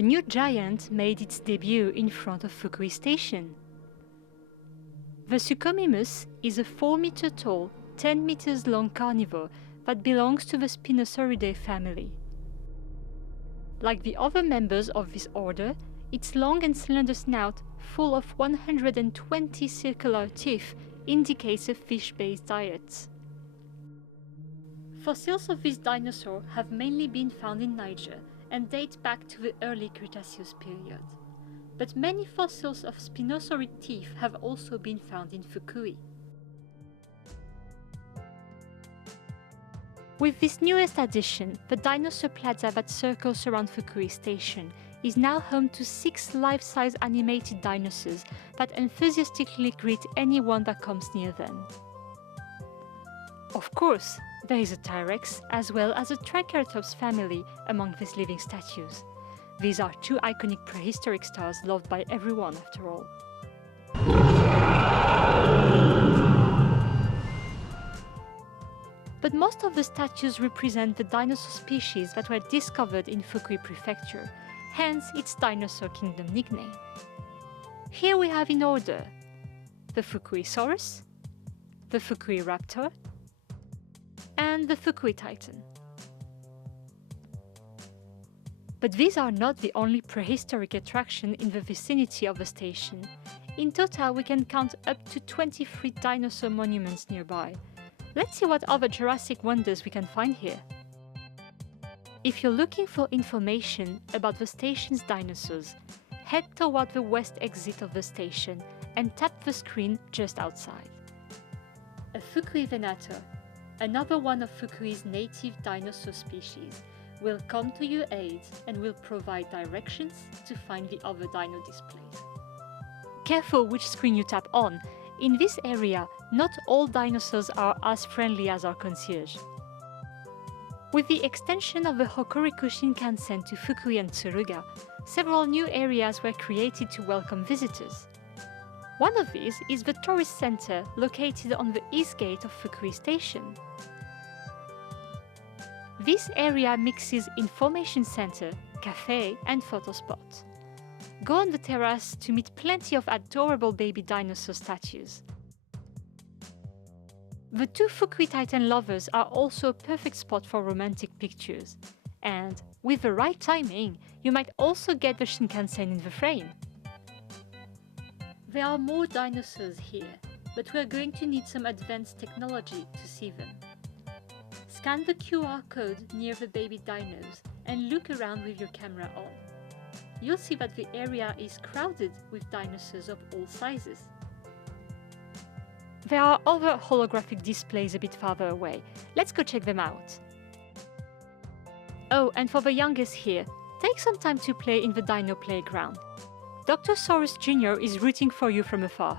A new giant made its debut in front of Fukui Station. The Suchomimus is a 4-meter-tall, 10 meters long carnivore that belongs to the Spinosauridae family. Like the other members of this order, its long and slender snout, full of 120 circular teeth, indicates a fish-based diet. Fossils of this dinosaur have mainly been found in Niger and date back to the early Cretaceous period. But many fossils of spinosaurid teeth have also been found in Fukui. With this newest addition, the Dinosaur Plaza that circles around Fukui Station is now home to 6 life-size animated dinosaurs that enthusiastically greet anyone that comes near them. Of course, there is a T-Rex as well as a Triceratops family among these living statues. These are 2 iconic prehistoric stars loved by everyone after all. But most of the statues represent the dinosaur species that were discovered in Fukui Prefecture, hence its Dinosaur Kingdom nickname. Here we have in order the Fukuisaurus, the Fukui Raptor, and the Fukui Titan. But these are not the only prehistoric attraction in the vicinity of the station. In total, we can count up to 23 dinosaur monuments nearby. Let's see what other Jurassic wonders we can find here. If you're looking for information about the station's dinosaurs, head toward the west exit of the station and tap the screen just outside. A Fukui venator, another one of Fukui's native dinosaur species, will come to your aid and will provide directions to find the other dino displays. Careful which screen you tap on. In this area, not all dinosaurs are as friendly as our concierge. With the extension of the Hokuriku Shinkansen to Fukui and Tsuruga, several new areas were created to welcome visitors. One of these is the tourist center located on the east gate of Fukui Station. This area mixes information center, cafe and photo spot. Go on the terrace to meet plenty of adorable baby dinosaur statues. The 2 Fukui Titan lovers are also a perfect spot for romantic pictures. And with the right timing, you might also get the Shinkansen in the frame. There are more dinosaurs here, but we are going to need some advanced technology to see them. Scan the QR code near the baby dinos and look around with your camera on. You'll see that the area is crowded with dinosaurs of all sizes. There are other holographic displays a bit farther away. Let's go check them out. Oh, and for the youngest here, take some time to play in the Dino Playground. Dr. Saurus Jr. is rooting for you from afar.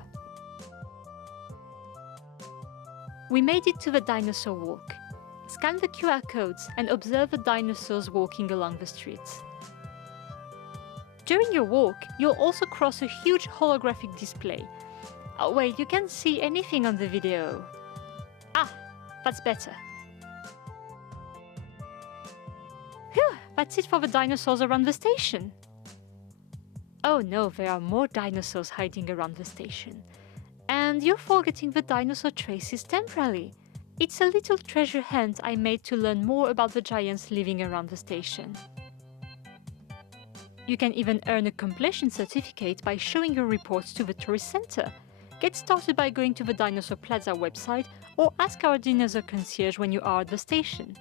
We made it to the dinosaur walk. Scan the QR codes and observe the dinosaurs walking along the streets. During your walk, you'll also cross a huge holographic display. Oh wait, you can't see anything on the video. Ah, that's better. Phew, that's it for the dinosaurs around the station. Oh no, there are more dinosaurs hiding around the station. And you're forgetting the dinosaur traces temporarily. It's a little treasure hunt I made to learn more about the giants living around the station. You can even earn a completion certificate by showing your reports to the tourist center. Get started by going to the Dinosaur Plaza website or ask our dinosaur concierge when you are at the station.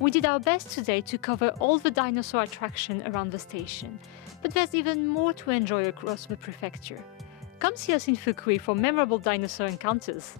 We did our best today to cover all the dinosaur attraction around the station, but there's even more to enjoy across the prefecture. Come see us in Fukui for memorable dinosaur encounters.